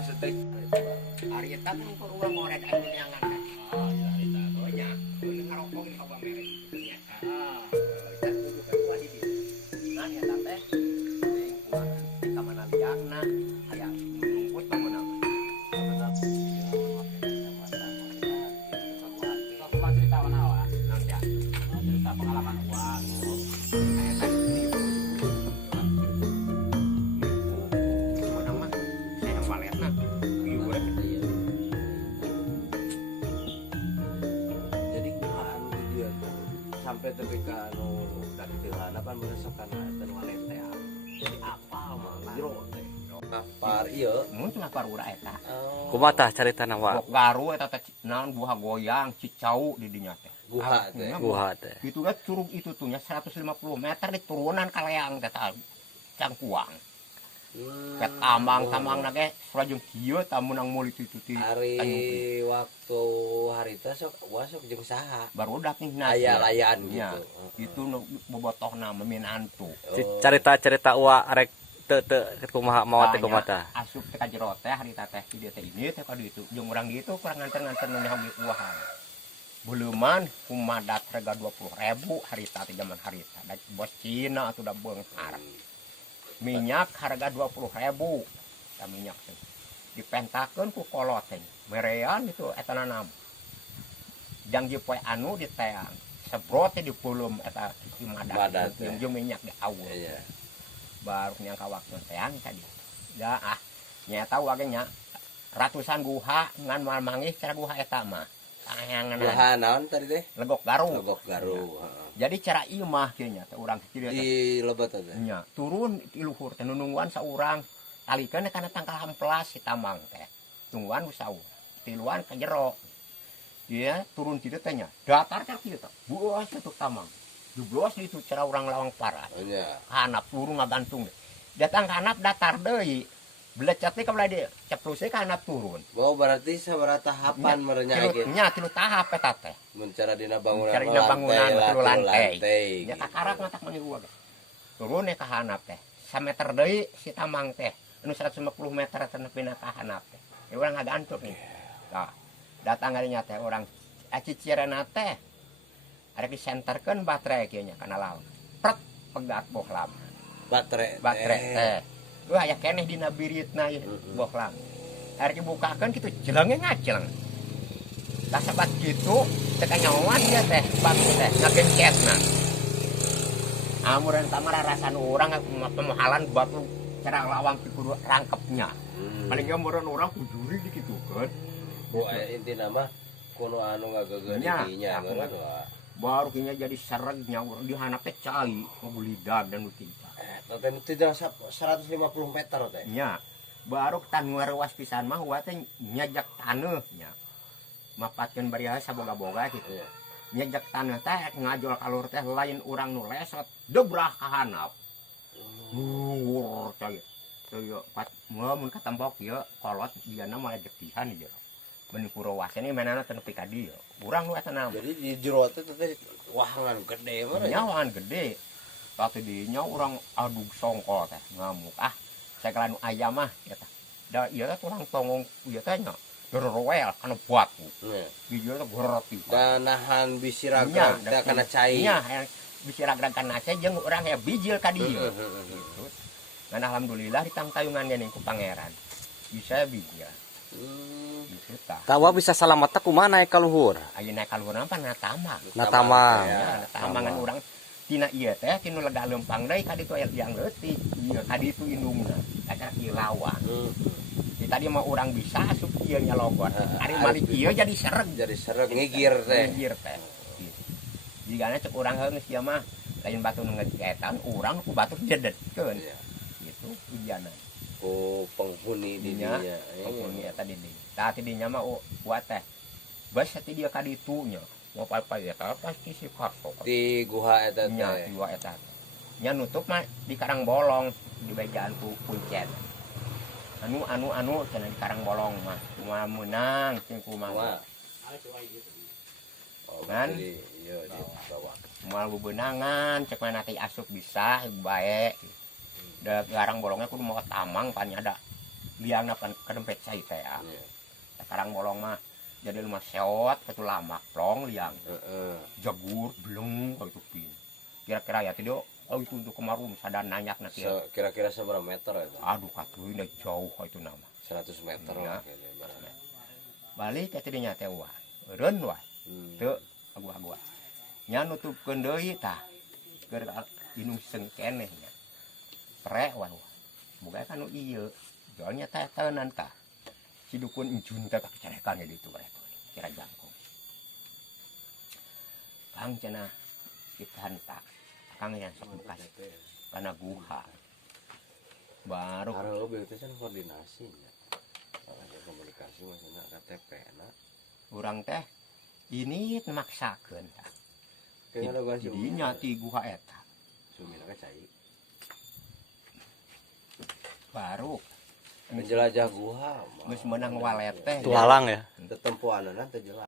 setek. Ari eta kan urang ngorek anu nyangan. Oh, iya eta. Banyak. Ngarokok di kawan merek. Ya. Ah, Kita kudu ka kuah di dieu. Nah, eta teh teh kuah di kamana liangna aya rumput pamunang. Sok cerita mana wa? Nang ya. Cerita pengalaman uang. Aya teh di pamunang mah saya waletna. Liur. Jadi kumaha anu dia tuh sampai tepi ka anu dari teuhana pan meresokan ten walet teh. Jadi apa mah jero teh. Apar ieu. Mun cuma parura eta. Kumaha tah caritana wa? Bok garu eta teh naon buah goyang cicau di dinya teh. Guha teh. Guha teh. Itu kan curug itu tuh nya 150 meter di turunan kaleang kata cangkuang. Ket tamang nage surajung kieu tamunang mulit itu ti Hari waktu harita sok wasok jeung saha? barudak nih nah. Aya layan Ya, gitu. itu bobotohna memin antu. Cerita-cerita wa arek teu kumaha mawa teh kumaha tah. Asup teh ka jero teh harita teh di dieu teh ini teh ka ditu jeung urang ditu kurang nganter-nganter nu nyaho uahan. Beuleman kumadat harga 20.000 harita teh zaman harita. Da bos Cina atuh da beunghar. Minyak harga 20.000 da minyak teh dipentakeun ku kolot teh merean itu eta nanam jang jieu poe anu di teang sebrot teh dipeulem eta Madat imadat jeung minyak di awul Iya. baru nyangka waktu teang tadi da nyata wage nya ratusan guha ngan moal manggih cara guha eta mah sayangan Guha naon tadi teh? legok garu Logok garu. jadi cara ieu mah kieu nya teh urang kecil teh Di lebet teh. nya turun di luhur teh nunungguan saurang talikeun kana tangkal hamplas si tamang teh tungguan saur tiluan ka jero dia turun ti dieu teh nya datar ka kieu teh buos tuh tamang jublos itu cara urang lawang parat Nya. hanap turun ngagantung datang ka hanap datar deui belecet teh ka beulah cepluse ka hanap turun Oh berarti sabaraha tahapan merenya ge. nya tilu tahap eta teh Mencara dina bangunan Mencari dina bangunan tilu lantai. lantai. nya kakarak matak mani gua turun ka hanap teh sameter deui si tamang teh anu 150 meter teh nepina ka hanap teh urang ngagantung nih tah datang kalinya teh urang cicirena teh arek disenterkeun baterai kieu nya kana laut prek pegat bohlam Baterai. teh wah aya keneh dina biritna ieu bohlam arek dibukakeun kitu jelenge ngaceleng tah sabat kitu teh kanyawan dia teh batu teh ngagencetna amureun tamara rasan urang pemahalan batu cara lawang ti kudu rangkepnya paling amureun urang kujuri dikitukeun Bu intina mah kuno anu ngageugeun Nya, dinya aku ngeureun mah. wa. baru kinya jadi seregnya urang di hanap teh cai ngulidag dan utinta Teh tidak 150 meter teh. nya baru tan ngarewas pisan mah wa teh nyajak taneuh nya mapatkeun bariha saboga-boga kitu Iya. nyajak taneuh teh ngajol kalur teh lain urang nu lesot debrah ka hanap cai teu pat mun katembok ieu kolot dieuna mah jektihan ieu beuni Purwasen ini manana teu nepi ka dieu urang nu eta nama Jadi di jero teh wahangan gede mah. nyawan gede tapi dinya urang adug songkol teh ngamuk segala nu aya mah eta da ieu teh urang tongong ieu teh nya gerowel kana batu Nya. di dieu teh geroti Dan nahan bisi raga teh kana cai. nya bisa ragrag kana cai jeung urang aya bijil ka dieu gitu dan alhamdulillah ditangtayungan geuning ku pangeran bisa bijil gitu tah Tawa bisa salamet teh kumaha naik ka luhur? ayeuna ka luhur mah natama Natamang. ya tamangan urang tina ieu teh tinu lega leumpang deui ka ditu aya liang leutik ieu ka ditu indungna ka ieu lawan di tadi mah urang bisa asup ieu nya logot ari balik ieu jadi sereg Jadi sereg ngigir teh. ngigir teh gitu jigana cek urang geus ieu mah lain batu nu ngegetan urang ku batu jedetkeun Iya. gitu ujianan Ku penghuni di dinya dinya. penghuni eta di dieu tah ti dinya mah buat teh bas hati dia ka ditu nya mau apa ya pasti si karso Di guha eta nya teh. jiwa eta nya nutup mah di karang bolong di bejaan ku kuncen anu cenah di karang bolong mah moal meunang cing kumaha Oh, Kan? jadi iya di bawah. moal bebeunangan cek mana teh asup bisa bae da garang bolongnya kudu mau tamang pan ada liangna kan kadempet cai teh ya. Iya. Sekarang bolong mah jadi rumah seot ketu lamak plong liang Heeh. jagur beleng itu pin kira-kira ya tidak itu untuk kemarin sadar nanyak nanti Kira-kira seberapa meter itu? aduh katuin jauh itu nama 100 meter Iya. lah kayaknya ibaratnya. balik ke tidinya teh wah ren wah teu agua nya nutupkeun deui tah keur inung sengkeneh nya prek wah boga kanu ieu jualnya teh teunan tah si dukun enjun teh kacerekan di ditu bae kira jangkung kang cenah kita hantak kang yang sok bekas kana guha baru Hareup ieu teh can koordinasi nya. Ada komunikasi maksudna KTP na. urang teh ini maksakeun tah Kayaknya ada gua jadi nyati guha eta sumina ka cai. baru Menjelajah gua. geus meunang walet teh Tualang ya. Tetempuanana teh jelas.